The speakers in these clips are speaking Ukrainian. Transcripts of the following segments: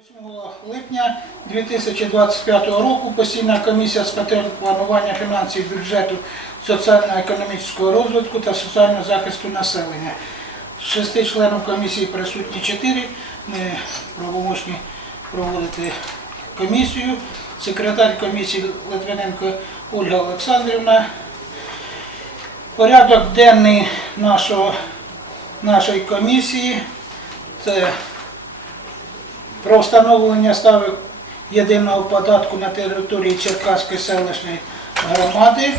8 липня 2025 року постійна комісія з питань планування фінансів, бюджету, соціально-економічного розвитку та соціального захисту населення. З шести членів комісії присутні чотири. Ми правомочні проводити комісію. Секретар комісії Литвиненко Ольга Олександрівна. Порядок денний нашого, нашої комісії це про встановлення ставок єдиного податку на території Черкаської селищної громади,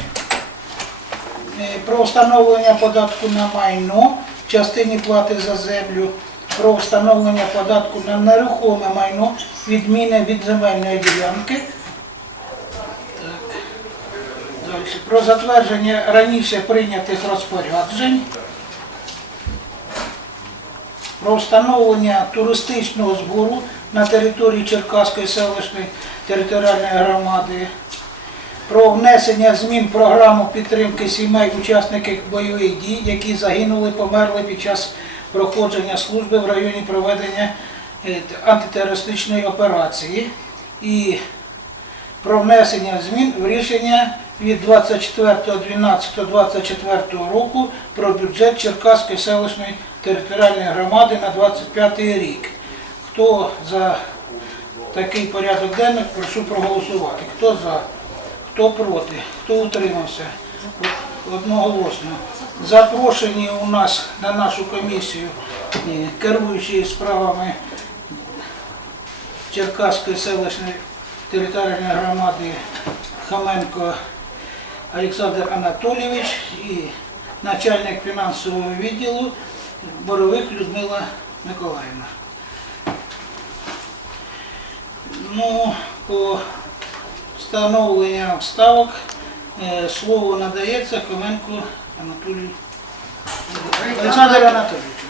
е, про встановлення податку на майно в частині плати за землю, про встановлення податку на нерухоме майно, відміни від земельної ділянки. Про затвердження раніше прийнятих розпоряджень про встановлення туристичного збору на території Черкаської селищної територіальної громади, про внесення змін програму підтримки сімей учасників бойових дій, які загинули, померли під час проходження служби в районі проведення е, антитерористичної операції і про внесення змін в рішення від 24.12.24 року про бюджет Черкаської селищної територіальної громади на 25 рік. Хто за такий порядок денний, прошу проголосувати. Хто за, хто проти, хто утримався? Одноголосно. Запрошені у нас на нашу комісію е, керуючі справами Черкаської селищної територіальної громади Хаменко Олександр Анатолійович і начальник фінансового відділу Боровик Людмила Миколаївна. Ну, по встановленню ставок е, слово надається Хоменко Анатолію Олександру Анатолійовичу.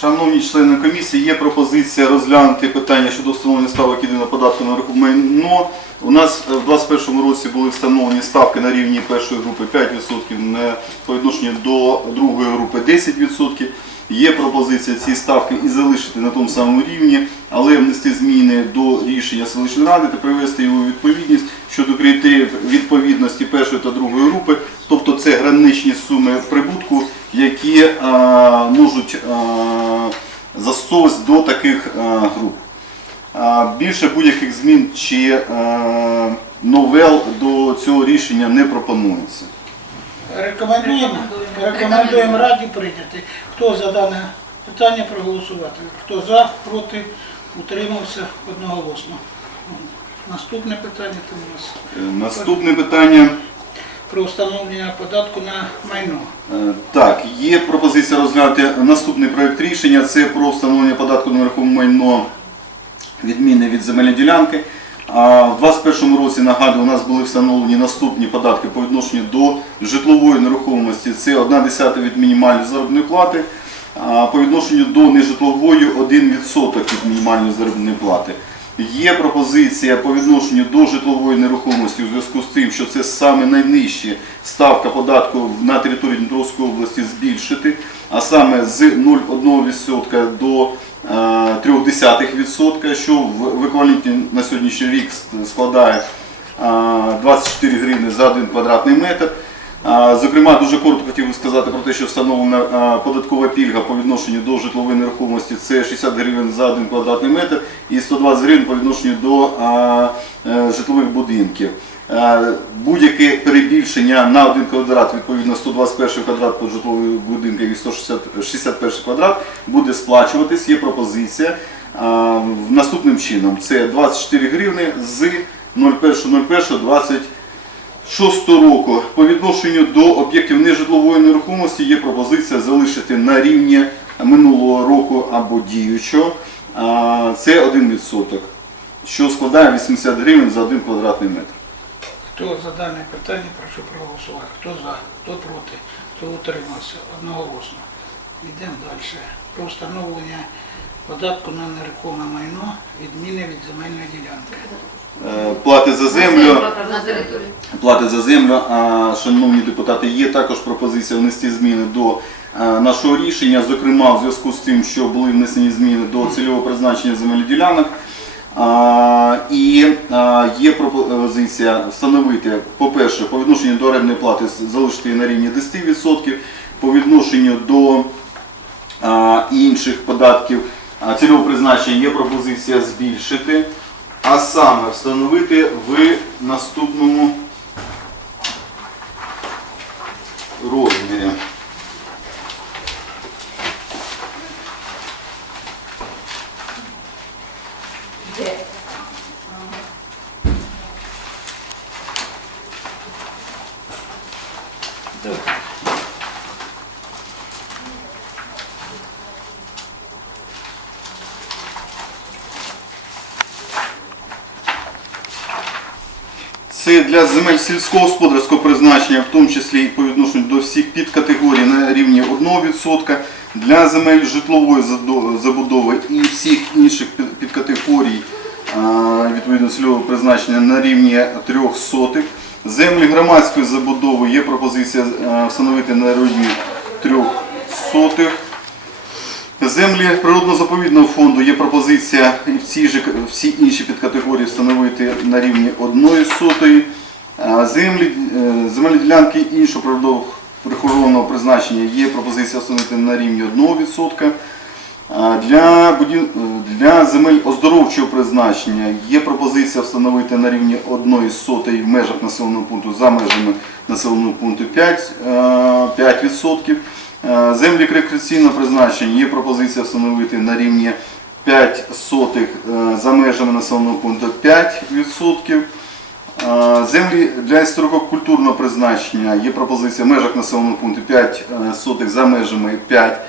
Шановні члени комісії, є пропозиція розглянути питання щодо встановлення ставок єдиного податку на майно. У нас е, в 2021 році були встановлені ставки на рівні першої групи 5%, по відношенню до другої групи 10%. Є пропозиція ці ставки і залишити на тому самому рівні, але внести зміни до рішення селищної ради та привести його відповідність щодо критеріїв відповідності першої та другої групи, тобто це граничні суми прибутку, які е, можуть е, застосовуватися до таких е, груп. А, Більше будь-яких змін чи е, новел до цього рішення не пропонується. Рекомендуємо, рекомендуємо раді прийняти. Хто за дане питання проголосувати? Хто за, проти, утримався одноголосно. Наступне питання це у нас Е, Наступне питання. Про встановлення податку на майно. Е, Так, є пропозиція розглянути наступний проєкт рішення. Це про встановлення податку на нерухоме майно відміни від земельної ділянки. А в 2021 році, нагадую, у нас були встановлені наступні податки по відношенню до житлової нерухомості. Це 1 десята від мінімальної заробітної плати, а по відношенню до нежитлової 1% від мінімальної заробітної плати. Є пропозиція по відношенню до житлової нерухомості у зв'язку з тим, що це саме найнижча ставка податку на території Дніпровської області збільшити, а саме з 0,1% до е, 0,3%, що в еквіваленті на сьогоднішній рік складає е, 24 гривни за один квадратний метр. Зокрема, дуже коротко хотів би сказати про те, що встановлена податкова пільга по відношенню до житлової нерухомості це 60 гривень за один квадратний метр і 120 гривень по відношенню до е, житлових будинків. Е, Будь-яке перебільшення на один квадрат, відповідно 121 квадрат по житлових будинках і 161 квадрат, буде сплачуватись. Є пропозиція наступним чином: це 24 гривни з 01.01.20 2006 року по відношенню до об'єктів нежитлової нерухомості є пропозиція залишити на рівні минулого року або діючого. Це 1%, що складає 80 гривень за 1 квадратний метр. Хто за дане питання, прошу проголосувати. Хто за, хто проти, хто утримався одноголосно. Йдемо далі. Про встановлення податку на нерухоме майно, відміни від земельної ділянки. Е, Плати за землю. На плати за землю. А, Шановні депутати, є також пропозиція внести зміни до е, нашого рішення, зокрема в зв'язку з тим, що були внесені зміни до цільового призначення земельних ділянок. А, І а, є пропозиція встановити, по-перше, по відношенню до орендної плати залишити на рівні 10%, по відношенню до а, інших податків цільового призначення є пропозиція збільшити, а саме встановити в наступному розмірі. Це для земель сільськогосподарського призначення, в тому числі і по відношенню до всіх підкатегорій на рівні 1%, для земель житлової забудови і всіх інших підкатегорій відповідно цільового призначення на рівні 3 сотих. Землі громадської забудови є пропозиція встановити на рівні 3 сотих. Землі природно-заповідного фонду є пропозиція всі, ж, всі інші підкатегорії встановити на рівні одної сотої. А Землі, е, земельні ділянки іншого природоохоронного призначення є пропозиція встановити на рівні 1%. Для, е, для земель оздоровчого призначення є пропозиція встановити на рівні 1 сотої в межах населеного пункту за межами населеного пункту 5, е, 5%. Е, Землі рекреаційного призначення є пропозиція встановити на рівні 5 сотих е, за межами населеного пункту 5%. Е, Землі для історико-культурного призначення є пропозиція в межах населеного пункту 5 е, сотих за межами 5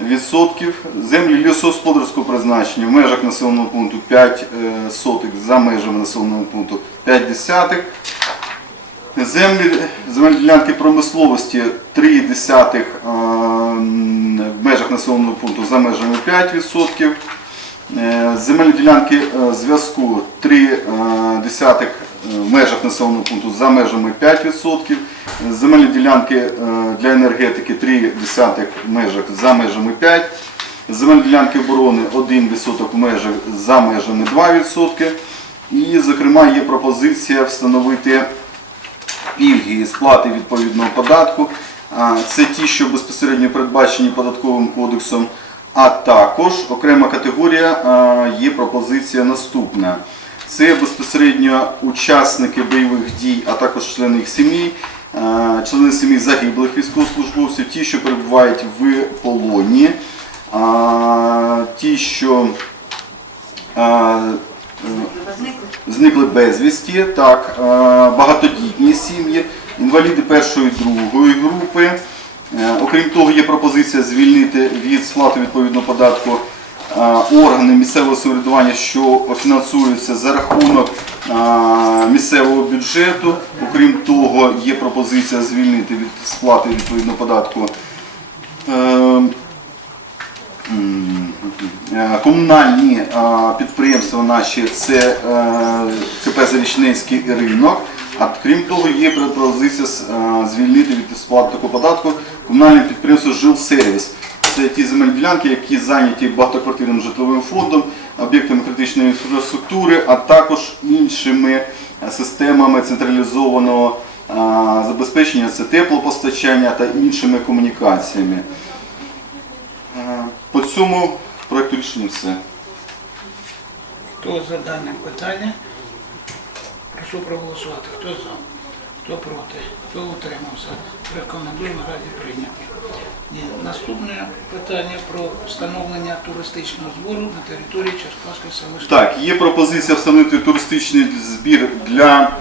відсотків. Землі лісогосподарського призначення в межах населеного пункту 5 е, сотих за межами населеного пункту 5 десятих. Землі, земельні ділянки промисловості 3 е, в межах населеного пункту за межами 5%. Е, Земельні ділянки е, зв'язку 3 е, десятих е, в межах населеного пункту за межами 5%. Земельні ділянки для енергетики 3 десятих в межах за межами 5%. Земельні ділянки оборони 1 відсоток в межах за межами 2%. І, зокрема, є пропозиція встановити пільги і сплати відповідного податку. Це ті, що безпосередньо передбачені податковим кодексом. А також окрема категорія є пропозиція наступна. Це безпосередньо учасники бойових дій, а також члени їх сімей, а, члени сімей загиблих військовослужбовців, ті, що перебувають в полоні, ті, що Зникли. безвісті, так, е, багатодітні сім'ї, інваліди першої і другої групи. Е, Окрім того, є пропозиція звільнити від сплати відповідного податку е, органи місцевого самоврядування, що фінансуються за рахунок місцевого бюджету. Окрім того, є пропозиція звільнити від сплати відповідного податку е, М, е, Комунальні е, підприємства наші це е, КП Зарічненський ринок. А крім того, є пропозиція е, звільнити від сплати такого податку комунальне підприємство Жилсервіс. Це ті земельні ділянки, які зайняті багатоквартирним житловим фондом, об'єктами критичної інфраструктури, а також іншими е, системами централізованого е, забезпечення, це теплопостачання та іншими комунікаціями. Е, По цьому проекту рішення все. Хто за дане питання? Прошу проголосувати. Хто за? Хто проти? Хто утримався? Рекомендуємо раді прийняти. Ні. Наступне питання про встановлення туристичного збору на території Черкаської селищної. Так, є пропозиція встановити туристичний збір для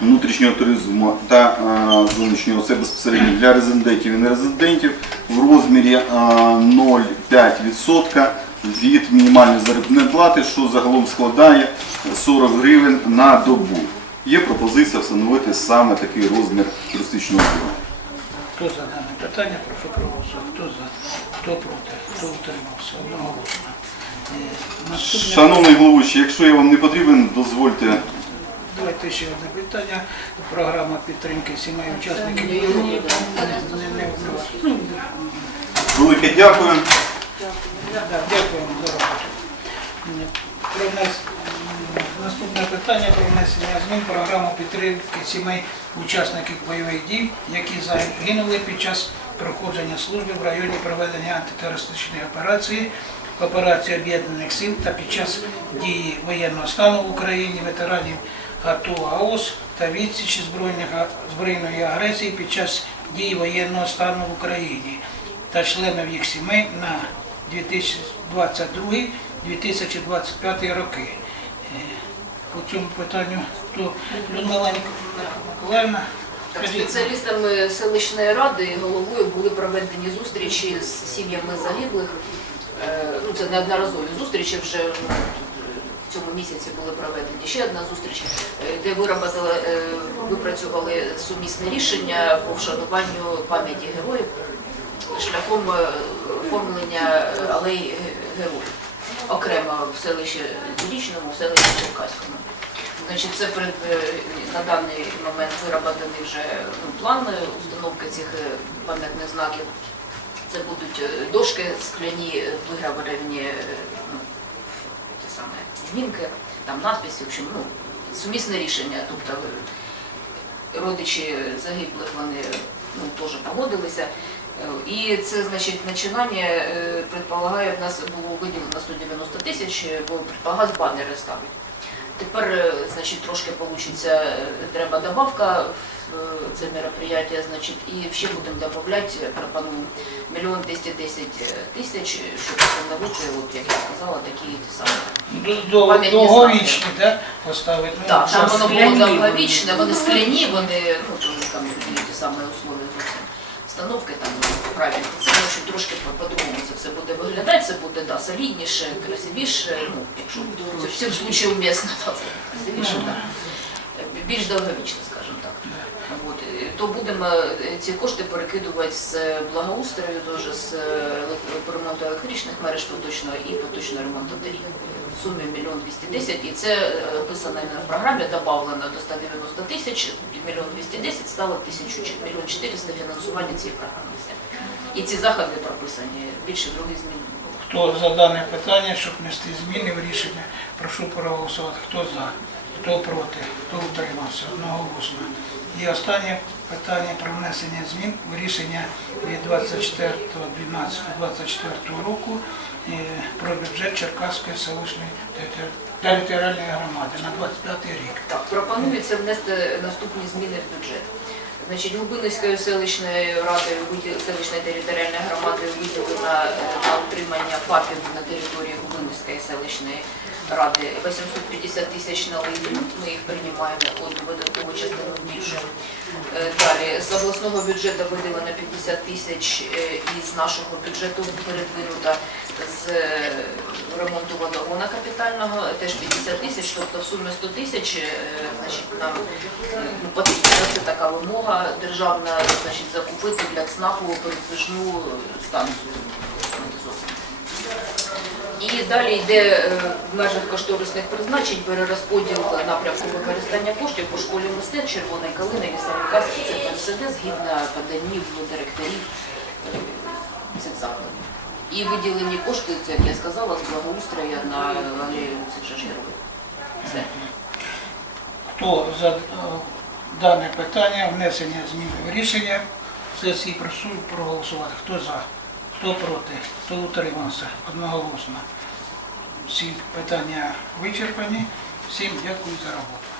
внутрішнього туризму та е, зовнішнього, це безпосередньо для резидентів і нерезидентів в розмірі е, 0,5% від мінімальної заробітної плати, що загалом складає 40 гривень на добу. Є пропозиція встановити саме такий розмір туристичного збору. Хто за дане питання? Прошу проголосувати. Хто за? Хто проти? Хто утримався? Одноголосно. Е, Шановний головуючий, якщо я вам не потрібен, дозвольте. Давайте ще одне питання. Програма підтримки сімей учасників не вбивати. Ну, Велике дякую. Дякуємо за роботу. Наступне питання про внесення змін програму підтримки сімей учасників бойових дій, які загинули під час проходження служби в районі проведення антитерористичної операції, операції об'єднаних сил та під час дії воєнного стану в Україні ветеранів АТО АОС та відсічі збройної агресії під час дії воєнного стану в Україні та членів їх сімей на 2022-2025 роки. Е, По цьому питанню хто Людмила Миколаївна, Так, спеціалістами селищної ради і головою були проведені зустрічі з сім'ями загиблих. Е, Ну, це неодноразові зустрічі вже цьому місяці були проведені. Ще одна зустріч, е, де виробили, е, випрацювали сумісне рішення по вшануванню пам'яті героїв шляхом е, оформлення ге- героїв. Окремо в селищі Річному, в селищі Черкаському. Значить, це на даний момент вироблений вже ну, план установки цих пам'ятних знаків. Це будуть дошки скляні, вигравлені змінки, там надписи, в общем, ну, сумісне рішення. Тобто е, родичі загиблих вони ну, теж погодилися. Е, І це, значить, починання е, предполагає, в нас було виділено 190 тисяч, бо предполагалось банери ставити. Тепер, е, значить, трошки получиться, е, треба добавка в е, це мероприятие, значить, і ще будемо додавати, е, пропоную, мільйон 210 тисяч, щоб встановити, от, як я сказала, такі ті самі. довговічні, да, поставити? Ну, Так, там воно було довговічне, вони скляні, вони, ну, там ті самі условия зовсім. Встановки там правильно. Це ну, трошки по- по-другому це все буде виглядати, це буде да, солідніше, красивіше, ну, якщо це в цьому случаю умісно, так, красивіше, так. Більш довговічно, скажімо так. От, е, то будемо е, ці кошти перекидувати з благоустрою, дуже з е, ремонту електричних мереж поточного і поточного ремонту доріг. В сумі мільйон 210 і це е, описано в програмі, додавлено до 190 тисяч, мільйон 210 стало 1000, мільйон 400 фінансування цієї програми. І ці заходи прописані, більше других змін. Хто за дане питання, щоб внести зміни в рішення, прошу проголосувати. Хто за, хто проти, хто утримався одноголосно. І останнє питання про внесення змін в рішення від 24.12.24 року е, про бюджет Черкаської селищної територіальної громади на 25 рік. Так, пропонується внести наступні зміни в бюджет. Значить, Губинською селищною радою селищної територіальної громади виділено на утримання ФАПів на території Губинської селищної ради 850 тисяч на липень. Ми їх приймаємо одну видаткову частину більшу. Е, Далі з обласного бюджету виділено 50 тисяч е, і з нашого бюджету передвинуто з е, ремонту водогона капітального теж 50 тисяч, тобто в сумі 100 тисяч значить, нам ну, потрібна це така вимога державна значить, закупити для ЦНАПу передвижну станцію. І далі йде е, в межах кошторисних призначень перерозподіл напрямку використання коштів по школі мистецтв Червоної калини і Самокаський центр СД згідно поданів директорів е, цих закладів. І виділені кошти, це як я сказала, з благоустрою на алею цих же героїв. Все. Хто за е, дане питання, внесення змін в рішення сесії, прошу проголосувати. Хто за, хто проти, хто утримався одноголосно. Всі питання вичерпані. Всім дякую за роботу.